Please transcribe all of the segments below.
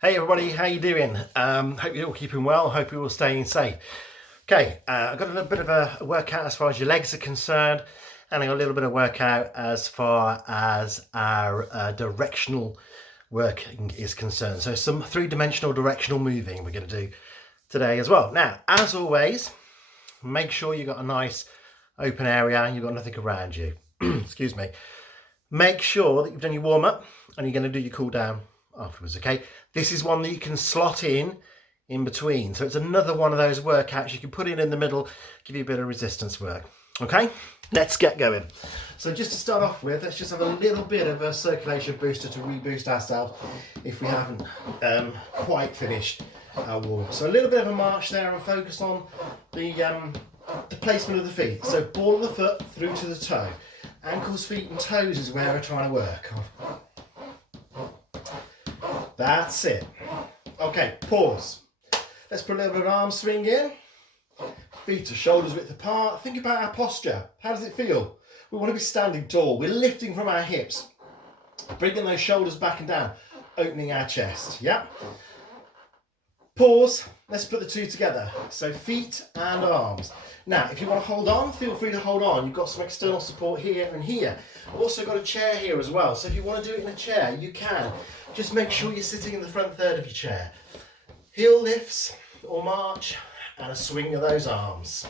Hey everybody, how you doing? Hope you're all keeping well. Hope you're all staying safe. Okay, I've got a little bit of a workout as far as your legs are concerned, and I got a little bit of workout as far as our directional working is concerned. So some three-dimensional directional moving we're going to do today as well. Now, as always, make sure you've got a nice open area and you've got nothing around you. Excuse me. Make sure that you've done your warm-up and you're going to do your cool down afterwards. Okay, this is one that you can slot in between, so it's another one of those workouts you can put in the middle, give you a bit of resistance work. Okay, let's get going. So just to start off with, let's just have a little bit of a circulation booster to reboost ourselves if we haven't quite finished our warm. So a little bit of a march there and focus on the placement of the feet. So ball of the foot through to the toe. Ankles, feet and toes is where we're trying to work. That's it. Okay, pause. Let's put a little bit of arm swing in. Feet are shoulders width apart. Think about our posture. How does it feel? We want to be standing tall. We're lifting from our hips. Bringing those shoulders back and down. Opening our chest. Yeah? Pause. Let's put the two together. So feet and arms. Now, if you want to hold on, feel free to hold on. You've got some external support here and here. I've also got a chair here as well. So if you want to do it in a chair, you can. Just make sure you're sitting in the front third of your chair. Heel lifts or march and a swing of those arms.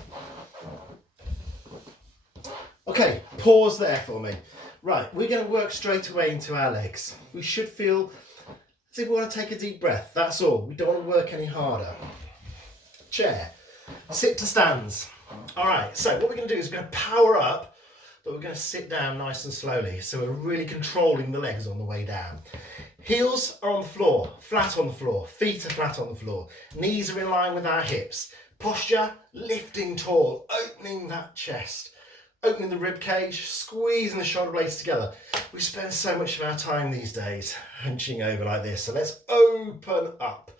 Okay, pause there for me. Right, we're going to work straight away into our legs. We should feel as if we want to take a deep breath. That's all. We don't want to work any harder. Chair. Sit to stands. All right, so what we're going to do is we're going to power up, but we're going to sit down nice and slowly. So we're really controlling the legs on the way down. Heels are on the floor, flat on the floor. Feet are flat on the floor. Knees are in line with our hips. Posture, lifting tall, opening that chest, opening the rib cage, squeezing the shoulder blades together. We spend so much of our time these days hunching over like this. So let's open up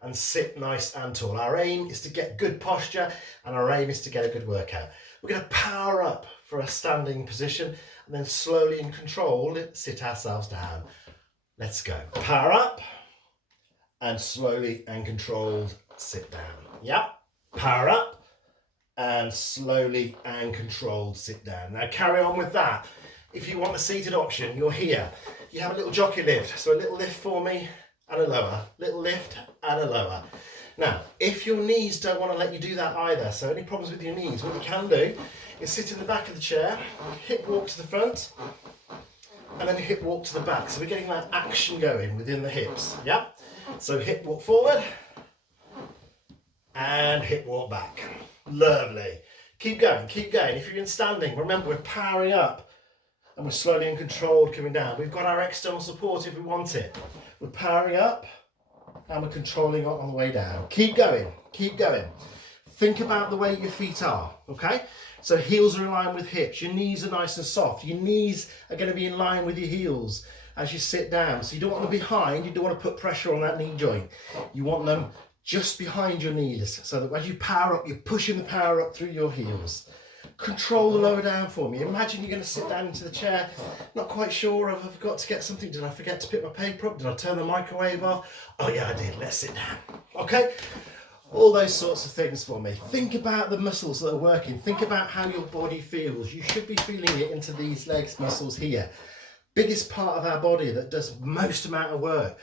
and sit nice and tall. Our aim is to get good posture and our aim is to get a good workout. We're going to power up for a standing position and then slowly and controlled sit ourselves down. Let's go. Power up and slowly and controlled sit down. Yep. Power up and slowly and controlled sit down. Now carry on with that. If you want the seated option, you're here. You have a little jockey lift. So a little lift for me and a lower. Little lift and a lower. Now, if your knees don't want to let you do that either, so any problems with your knees, what you can do is sit in the back of the chair, hip walk to the front, and then a hip walk to the back. So we're getting that action going within the hips. Yeah? So hip walk forward and hip walk back. Lovely. Keep going, keep going. If you're in standing, remember we're powering up and we're slowly and controlled coming down. We've got our external support if we want it. We're powering up and we're controlling on the way down. Keep going, keep going. Think about the way your feet are, okay? So heels are in line with hips. Your knees are nice and soft. Your knees are going to be in line with your heels as you sit down. So you don't want them behind. You don't want to put pressure on that knee joint. You want them just behind your knees so that as you power up, you're pushing the power up through your heels. Control the lower down for me. Imagine you're going to sit down into the chair. Not quite sure if I've got to get something. Did I forget to pick my paper up? Did I turn the microwave off? Oh yeah, I did. Let's sit down. Okay? All those sorts of things for me. Think about the muscles that are working. Think about how your body feels. You should be feeling it into these legs muscles here. Biggest part of our body that does most amount of work.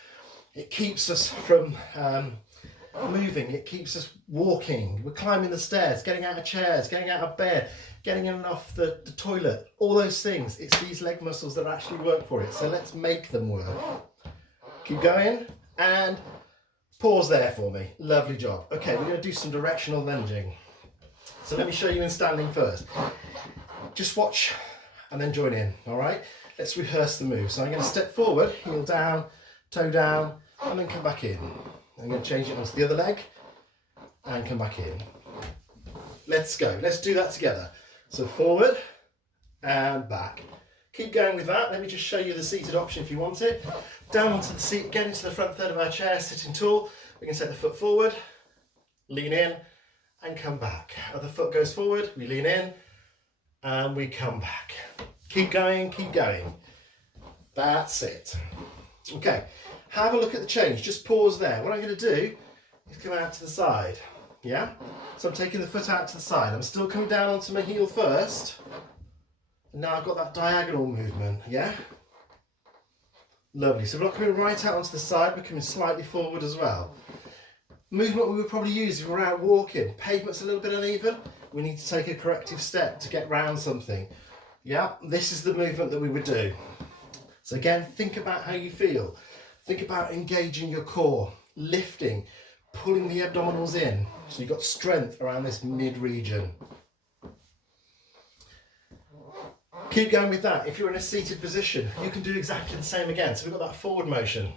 It keeps us from moving. It keeps us walking. We're climbing the stairs, getting out of chairs, getting out of bed, getting in and off the toilet. All those things. It's these leg muscles that actually work for it. So let's make them work. Keep going and pause there for me. Lovely job. Okay, we're going to do some directional lunging. So let me show you in standing first. Just watch and then join in, all right? Let's rehearse the move. So I'm going to step forward, heel down, toe down, and then come back in. I'm going to change it onto the other leg and come back in. Let's go. Let's do that together. So forward and back. Keep going with that. Let me just show you the seated option if you want it. Down onto the seat, get into the front third of our chair, sitting tall. We can take the foot forward, lean in, and come back. Other foot goes forward, we lean in, and we come back. Keep going, keep going. That's it. Okay, Have a look at the change. Just pause there. What I'm going to do is come out to the side. Yeah? So I'm taking the foot out to the side. I'm still coming down onto my heel first. And now I've got that diagonal movement. Yeah? Lovely. So we're not coming right out onto the side, we're coming slightly forward as well. Movement we would probably use if we're out walking. Pavement's a little bit uneven. We need to take a corrective step to get round something. Yeah, this is the movement that we would do. So again, think about how you feel. Think about engaging your core, lifting, pulling the abdominals in. So you've got strength around this mid region. Keep going with that. If you're in a seated position, you can do exactly the same again. So we've got that forward motion.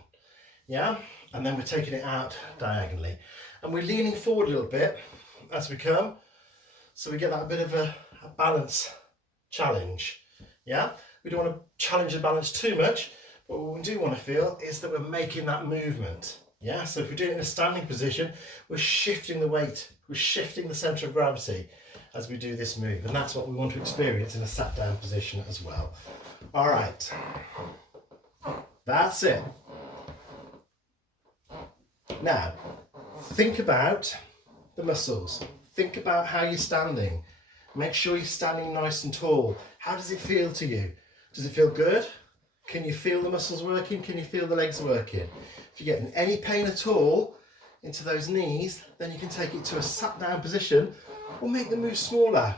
Yeah? And then we're taking it out diagonally. And we're leaning forward a little bit as we come. So we get that bit of a balance challenge. Yeah? We don't want to challenge the balance too much, but what we do want to feel is that we're making that movement. Yeah? So if we're doing it in a standing position, we're shifting the weight, we're shifting the centre of gravity as we do this move. And that's what we want to experience in a sat down position as well. All right. That's it. Now, think about the muscles. Think about how you're standing. Make sure you're standing nice and tall. How does it feel to you? Does it feel good? Can you feel the muscles working? Can you feel the legs working? If you're getting any pain at all into those knees, then you can take it to a sat down position or make the move smaller.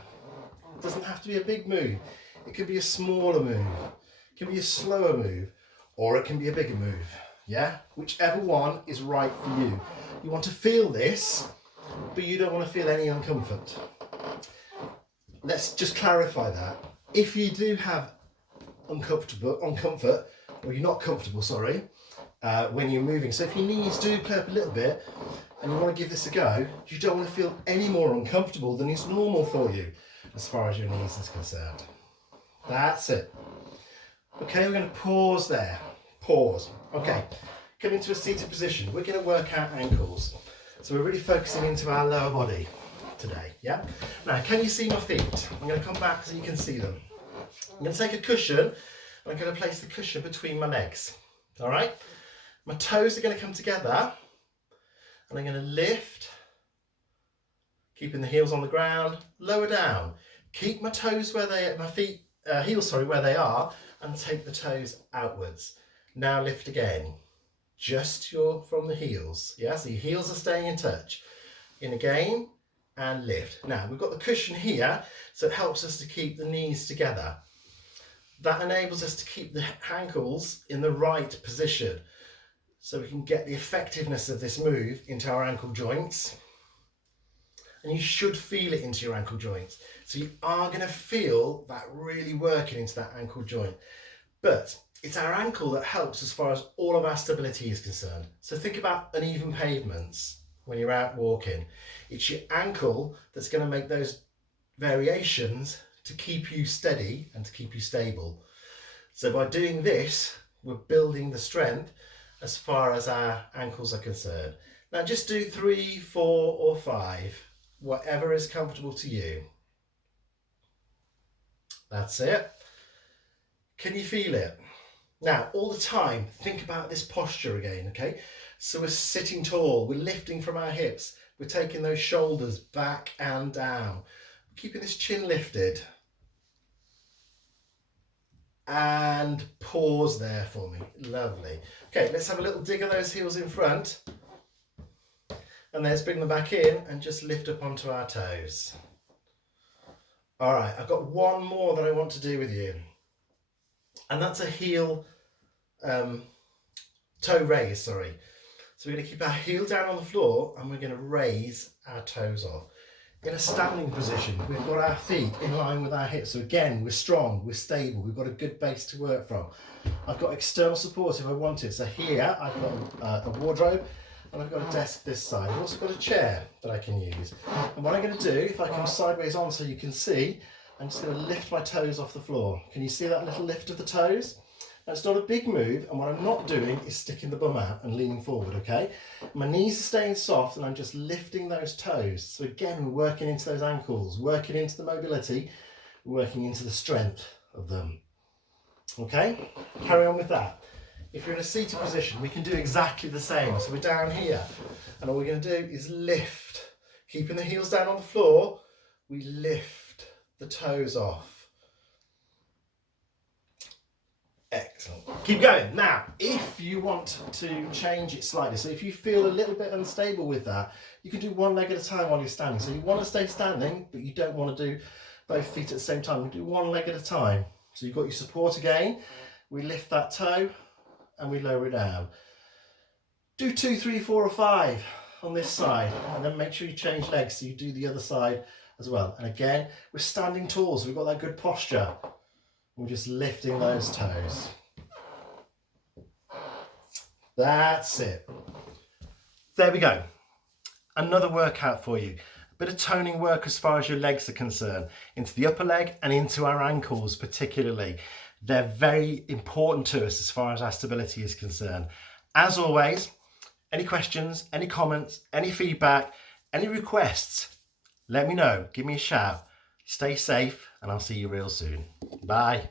It doesn't have to be a big move. It could be a smaller move. It can be a slower move, or it can be a bigger move. Yeah, whichever one is right for you. You want to feel this, but you don't want to feel any uncomfort. Let's just clarify that. If you do have uncomfort, or you're not comfortable, sorry, when you're moving. So if your knees do play up a little bit and you want to give this a go, you don't want to feel any more uncomfortable than is normal for you as far as your knees is concerned. That's it. Okay, we're going to pause there. Pause. Okay, come into a seated position. We're going to work out ankles. So we're really focusing into our lower body today, yeah? Now, can you see my feet? I'm going to come back so you can see them. I'm going to take a cushion and I'm going to place the cushion between my legs, all right? My toes are going to come together and I'm going to lift, keeping the heels on the ground, lower down. Keep my toes where they, heels where they are, and take the toes outwards. Now lift again, just from the heels, yeah? So your heels are staying in touch. In again, and lift. Now, we've got the cushion here, so it helps us to keep the knees together. That enables us to keep the ankles in the right position, so we can get the effectiveness of this move into our ankle joints. And you should feel it into your ankle joints. So you are going to feel that really working into that ankle joint. But it's our ankle that helps as far as all of our stability is concerned. So think about uneven pavements when you're out walking. It's your ankle that's going to make those variations to keep you steady and to keep you stable. So by doing this, we're building the strength as far as our ankles are concerned. Now just do 3, 4 or 5, whatever is comfortable to you. That's it. Can you feel it? Now, all the time, think about this posture again, okay? So we're sitting tall, we're lifting from our hips, we're taking those shoulders back and down, keeping this chin lifted. And pause there for me, lovely. Okay, let's have a little dig of those heels in front. And let's bring them back in and just lift up onto our toes. All right, I've got one more that I want to do with you. And that's a heel, toe raise, sorry. So we're going to keep our heel down on the floor and we're going to raise our toes off. In a standing position, we've got our feet in line with our hips. So again, we're strong, we're stable, we've got a good base to work from. I've got external support if I want it. So here I've got a wardrobe and I've got a desk this side. I've also got a chair that I can use. And what I'm going to do, if I come sideways on so you can see, I'm just going to lift my toes off the floor. Can you see that little lift of the toes? Now, it's not a big move, and what I'm not doing is sticking the bum out and leaning forward, okay? My knees are staying soft and I'm just lifting those toes. So again, we're working into those ankles, working into the mobility, working into the strength of them. Okay, carry on with that. If you're in a seated position, we can do exactly the same. So we're down here, and all we're going to do is lift, keeping the heels down on the floor. We lift the toes off. Excellent. Keep going. Now, if you want to change it slightly, so if you feel a little bit unstable with that, you can do one leg at a time while you're standing. So you want to stay standing, but you don't want to do both feet at the same time. You do one leg at a time. So you've got your support again. We lift that toe and we lower it down. Do 2, 3, 4 or 5 on this side, and then make sure you change legs so you do the other side as well. And again, we're standing tall, so we've got that good posture. We're just lifting those toes. That's it. There we go. Another workout for you. A bit of toning work as far as your legs are concerned, into the upper leg and into our ankles particularly. They're very important to us as far as our stability is concerned. As always, any questions, any comments, any feedback, any requests, let me know. Give me a shout. Stay safe, and I'll see you real soon. Bye.